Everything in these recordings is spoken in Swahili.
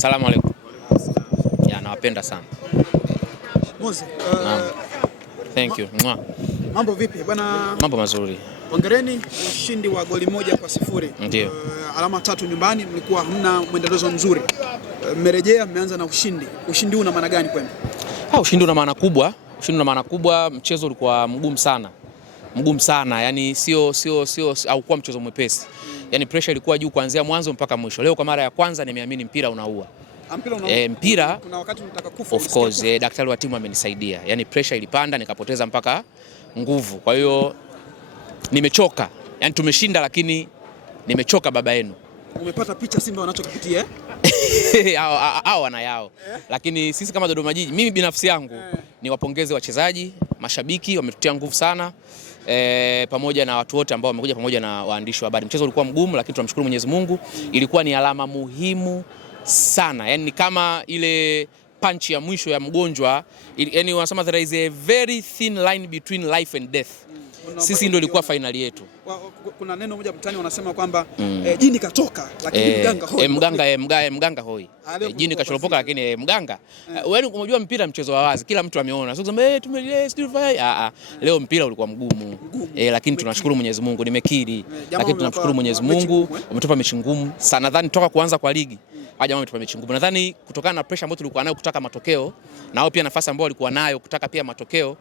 Asalamu alaykum. Ya, nawapenda sana. Moze, Thank you. Mambo vipi bwana? Mambo mazuri. Hongereni ushindi wa goli 1-0. Ndio. Alama 3 nyumbani, mlikuwa hamna mwendelezo mzuri. Mmerejea, mmeanza na ushindi. Ushindi una maana gani kwenu? Ushindi una maana kubwa. Ushindi una maana kubwa. Mchezo ulikuwa mgumu sana. Mgumu sana. Yaani sio haukuwa mchezo mwepesi. Yaani pressure ilikuwa juu kuanzia mwanzo mpaka mwisho. Leo kwa mara ya kwanza nimeamini mpira unaua. Mpira kuna wakati unataka kufa. Of course, daktari wa timu amenisaidia. Yaani pressure ilipanda nikapoteza mpaka nguvu. Kwa hiyo nimechoka. Yaani tumeshinda lakini nimechoka baba yenu. Umepata picha Simba wanachokipitia? Hao wana yao. Lakini sisi kama Dodoma Jiji, mimi binafsi yangu ni wapongeze wachezaji, mashabiki wametutia nguvu sana. Pamoja na watu wote ambao wamekuja pamoja na waandishi wa habari. Mchezo ulikuwa mgumu lakini tunamshukuru Mwenyezi Mungu. Ilikuwa ni alama muhimu sana. Yaani kama ile punch ya mwisho ya mgonjwa, yaani wanasema there is a very thin line between life and death. Sisi ndio ilikuwa finali yetu. Kuna neno moja mtani wanasema kwamba jini katoka lakini mganga hoi. Jini kachoropoka lakini mganga. Wewe unajua mpira mchezo wa wazi, kila mtu ameona. Sio kusema leo mpira ulikuwa mgumu. Lakini tunashukuru Mwenyezi Mungu, nimekiri. Lakini tunamshukuru Mwenyezi Mungu, umetupa mechi ngumu sana. Nadhani toka kuanza kwa ligi haja umetupa mechi ngumu. Nadhani kutokana na pressure ambayo tulikuwa nayo kutaka matokeo na wao pia nafasi ambayo walikuwa nayo kutaka pia matokeo,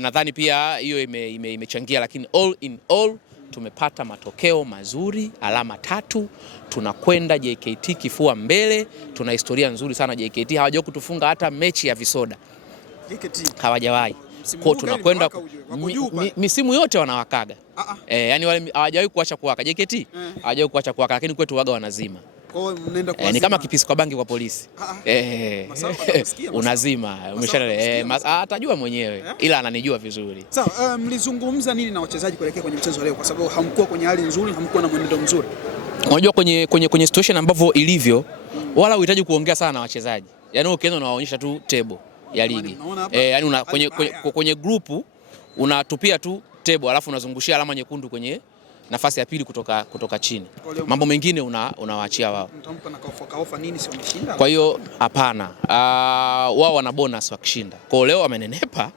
nadhani pia hiyo imechangia, lakini all in all tumepata matokeo mazuri, alama 3, tunakwenda JKT kifua mbele, tuna historia nzuri sana JKT, hawajawahi kutufunga hata mechi ya visoda. JKT hawajawahi. Kwa tunakwenda misimu yote wanawakaga. Yaani wale hawajawahi kuacha kuwaka. JKT hawajawahi kuacha kuwaka, lakini kwetu waga wanazima. Ni kama kipisi kwa bangi kwa polisi. Unazima. Atajua mwenyewe ila ananijua vizuri. Sawa, mlizungumza nini na wachezaji kuelekea kwenye mchezo leo, kwa sababu hamkuwa kwenye hali nzuri, hamkuwa na mwenendo mzuri? Unajua kwenye situation ambavyo ilivyo, wala uhitaji kuongea sana na wachezaji. Yaani ukienda unawaonyesha tu table ya ligi. Yaani kwenye grupu unatupia tu table alafu unazungushia alama nyekundu kwenye nafasi ya pili kutoka chini. Mambo mengine unawaachia wao. Mtampa na kaofa nini, si wameshinda? Kwa hiyo hapana. Wao wana bonus wakishinda. Kwa hiyo leo wamenenepa,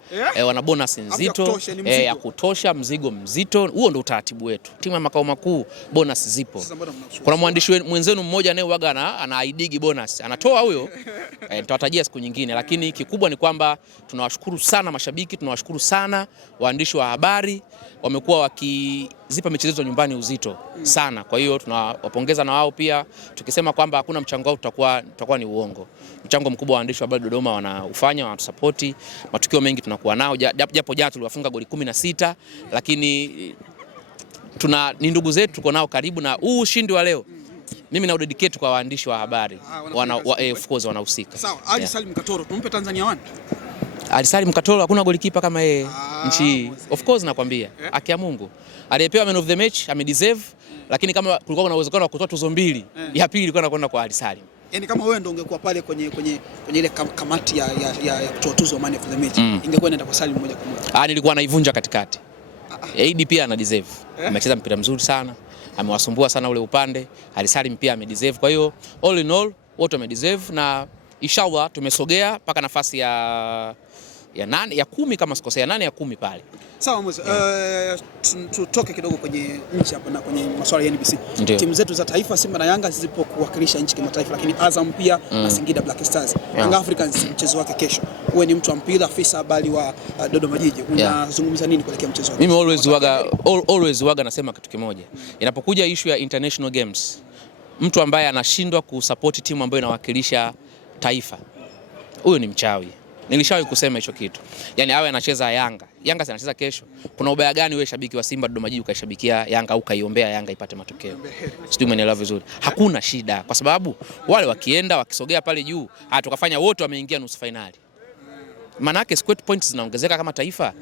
wana bonus nzito ya kutosha, mzigo mzito. Huo ndio utaratibu wetu. Timu ya makao makuu bonus zipo. Kuna mwandishi mwenzenu mmoja anayewaga anaidigi bonus. Anatoa huyo. Nitawatajia siku nyingine, lakini kikubwa ni kwamba tunawashukuru sana mashabiki, tunawashukuru sana waandishi wa habari, wamekuwa wakizipa mechi zetu nyumbani uzito sana. Kwa hiyo tunawapongeza na wao pia. Tukisema kwamba hakuna mchango wao tutakuwa ni uongo. Mchango mkubwa wa waandishi wa habari Dodoma wanaufanya, wanatusapoti. Matukio mengi tunakuwa nao, japo jana tuliwafunga goli 16, lakini ni ndugu zetu, tuko nao karibu, na huu ushindi wa leo mimi na dedicate kwa waandishi wa habari. Of course wanahusika. Sawa, Ali Salim Katoro tumpe Tanzania 1. Ali Salim Katoro hakuna golikipa kama yeye nchi. Of course nakwambia. Haki ya Mungu. Aliyepewa man of the match amedeserve, lakini kama kulikuwa kuna uwezekano wa kutoa tuzo mbili, ya pili ilikuwa inakwenda kwa Ali Salim. Yaani kama wewe ndio ungekuwa pale kwenye ile kamati ya kutoa tuzo man of the match, ingekuwa inaenda kwa Salim moja kwa moja. Nilikuwa naivunja katikati. AD pia ana deserve. Amecheza mpira mzuri sana. Amewasumbua sana ule upande. Ali Salim pia amedeserve. Kwa hiyo all in all wote wamedeserve, na inshallah tumesogea mpaka nafasi ya 8 ya 10 kama sikosea, 8 ya 10 pale. Sawa Moze, tutoke kidogo kwenye nchi hapa na kwenye masuala ya NBC. Timu zetu za taifa Simba na Yanga zipo kuwakilisha nchi kimataifa, lakini Azam pia na Singida Black Stars. Young Africans mchezo wake kesho. Wewe ni mtu wa mpira, afisa habari wa Dodoma Jiji. Unazungumza nini kuelekea mchezo wake? Mimi always waga nasema kitu kimoja. Inapokuja issue ya international games, mtu ambaye anashindwa kusupport timu ambayo inawakilisha taifa, huyo ni mchawi. Nilishawahi kusema hicho kitu. Yaani awe anacheza Yanga anacheza kesho. Kuna ubaya gani wewe shabiki wa Simba Dodoma Jiji ukaishabikia Yanga au kaiombea Yanga ipate matokeo? Sijui umeelewa vizuri. Hakuna shida, kwa sababu wale wakienda wakisogea pale juu, tukafanya wote wameingia nusu finali. Maana yake square points zinaongezeka kama taifa.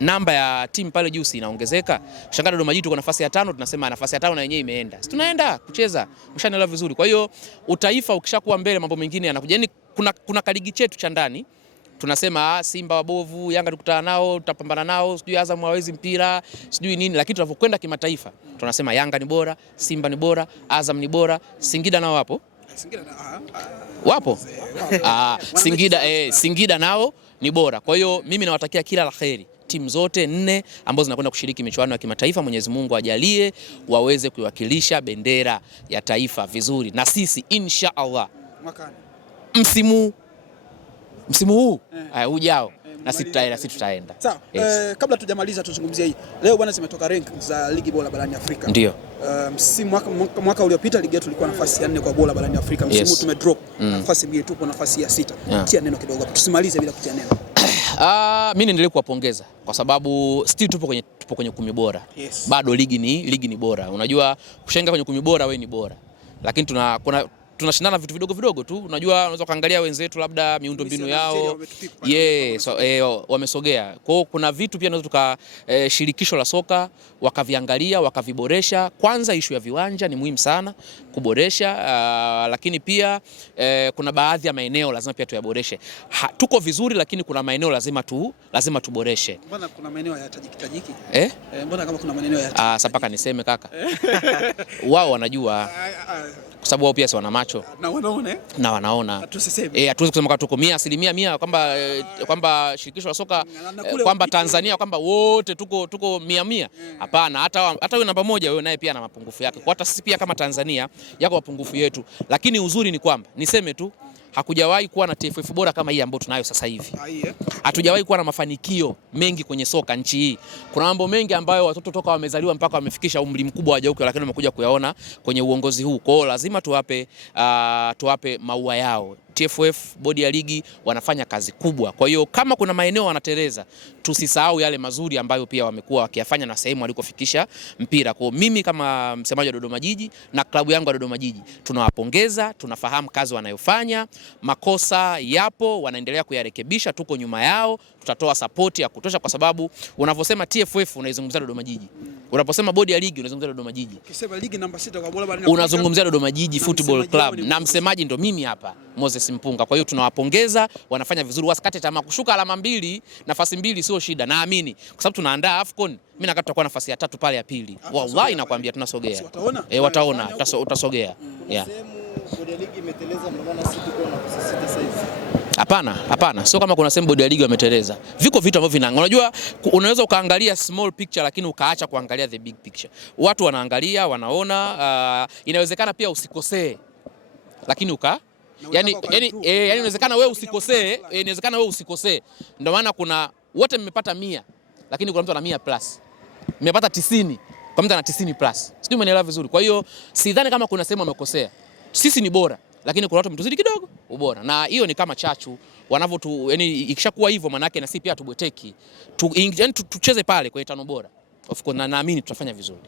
Namba ya timu pale juu si inaongezeka. Shangaa Dodoma Jiji tuko nafasi ya 5, tunasema nafasi ya 5 na yenyewe imeenda. Si tunaenda kucheza. Mshanielewa vizuri. Kwa hiyo utaifa ukishakuwa mbele, mambo mengine yanakuja. Yaani kuna kaligi chetu cha ndani. Tunasema Simba wabovu, Yanga tukutana nao, tutapambana nao, sijui Azam hawezi mpira, sijui nini, lakini tunapokwenda kimataifa tunasema Yanga ni bora, Simba ni bora, Azam ni bora, Singida nao wapo. Wapo. Singida nao ni bora. Kwa hiyo mimi nawatakia kila la kheri timu zote 4 ambazo zinakwenda kushiriki michuano ya kimataifa. Mwenyezi Mungu ajalie waweze kuiwakilisha bendera ya taifa vizuri, na sisi insha Allah msimu huu ujao na sisi tutaenda. Sawa. Yes. Kabla tujamaliza tuzungumzie hii. Leo bwana, zimetoka rank za ligi bora barani Afrika. Ndio. Mwaka uliopita ligi yetu ilikuwa nafasi ya 4 kwa bora barani Afrika. Msimu yes, tumedrop nafasi 2, tupo nafasi ya 6. Yeah. Tia neno kidogo hapo. Tusimalize bila kutia neno. Mimi niendelee kuwapongeza kwa sababu still tupo kwenye 10 bora. Yes. Bado ligi ni bora. Unajua kushenga kwenye 10 bora wewe ni bora. Lakini tunashindana vitu vidogo tu. Unajua unaweza kaangalia wenzetu labda miundombinu yao wamesogea. Kwa hiyo kuna vitu pia tunaweza shirikisho la soka wakaviangalia wakaviboresha. Kwanza issue ya viwanja ni muhimu sana kuboresha, lakini pia kuna baadhi ya maeneo lazima pia tuyaboreshe. Tuko vizuri lakini kuna maeneo lazima tuboreshe. Mbona kuna maeneo hayatajiki? Mbona kama kuna maeneo sasa paka niseme kaka. Wao wanajua kwa sababu wao pia si wana macho na wanaona. Hatuwezi kusema kama tuko 100% kwamba shirikisho la soka kwamba Tanzania kwamba wote tuko 100%. Hapana, hata wewe namba 1 wewe naye pia ana mapungufu yake. Kwa hata sisi pia kama Tanzania yako mapungufu yetu, lakini uzuri ni kwamba niseme tu hakujawahi kuwa na TFF bora kama hii ambayo tunayo sasa hivi. Hatujawahi kuwa na mafanikio mengi kwenye soka nchi hii. Kuna mambo mengi ambayo watoto toka wamezaliwa mpaka wamefikisha umri mkubwa hawajaoka, lakini wamekuja kuyaona kwenye uongozi huu. Kwa hiyo lazima tuwape maua yao. TFF bodi ya ligi wanafanya kazi kubwa. Kwa hiyo kama kuna maeneo wanateleza, tusisahau yale mazuri ambayo pia wamekuwa wakiyafanya na sehemu walikofikisha mpira. Kwa mimi kama msemaji wa Dodoma Jiji na klabu yangu ya Dodoma Jiji tunawapongeza, tunafahamu kazi wanayofanya, makosa yapo, wanaendelea kuyarekebisha, tuko nyuma yao, tutatoa support ya kutosha kwa sababu unavyosema TFF unaizungumzia Dodoma Jiji. Unaposema bodi ya ligi unazungumzia Dodoma Jiji. Ukisema ligi namba 6 kwa bora barani unazungumzia Dodoma Jiji Football Club na msemaji ndo mimi hapa Moses Mpunga. Kwa hiyo tunawapongeza, wanafanya vizuri, wasikate tamaa. Kushuka alama 2, nafasi 2 sio shida. Naamini kwa sababu tunaandaa AFCON, mimi nakata tutakuwa nafasi ya 3 pale ya pili. Wallahi nakwambia tunasogea. Wataona, utasogea. Yeah. Bodi ya ligi imeteleza ndio maana sisi tuko na nafasi 6 sasa hivi. Hapana, sio kama kuna sehemu bodi ya ligi wameteleza. Viko vitu ambavyo vinanga. Unajua unaweza ukaangalia small picture lakini ukaacha kuangalia the big picture. Watu wanaangalia, wanaona, inawezekana pia usikosee. Lakini yani inawezekana wewe usikosee, Ndio maana kuna wote mmepata 100 lakini kuna mtu ana 100+. Mmepata 90, kwa mtu ana 90+. Sijui umeelewa vizuri. Kwa hiyo sidhani kama kuna sehemu amekosea. Sisi ni bora, lakini kuna watu mtuzidi kidogo ubora. Na hiyo ni kama chachu yani ikishakuwa hivyo maana yake na sisi pia tubweteki. Tucheze pale kwenye 5 bora. Of course na naamini tutafanya vizuri.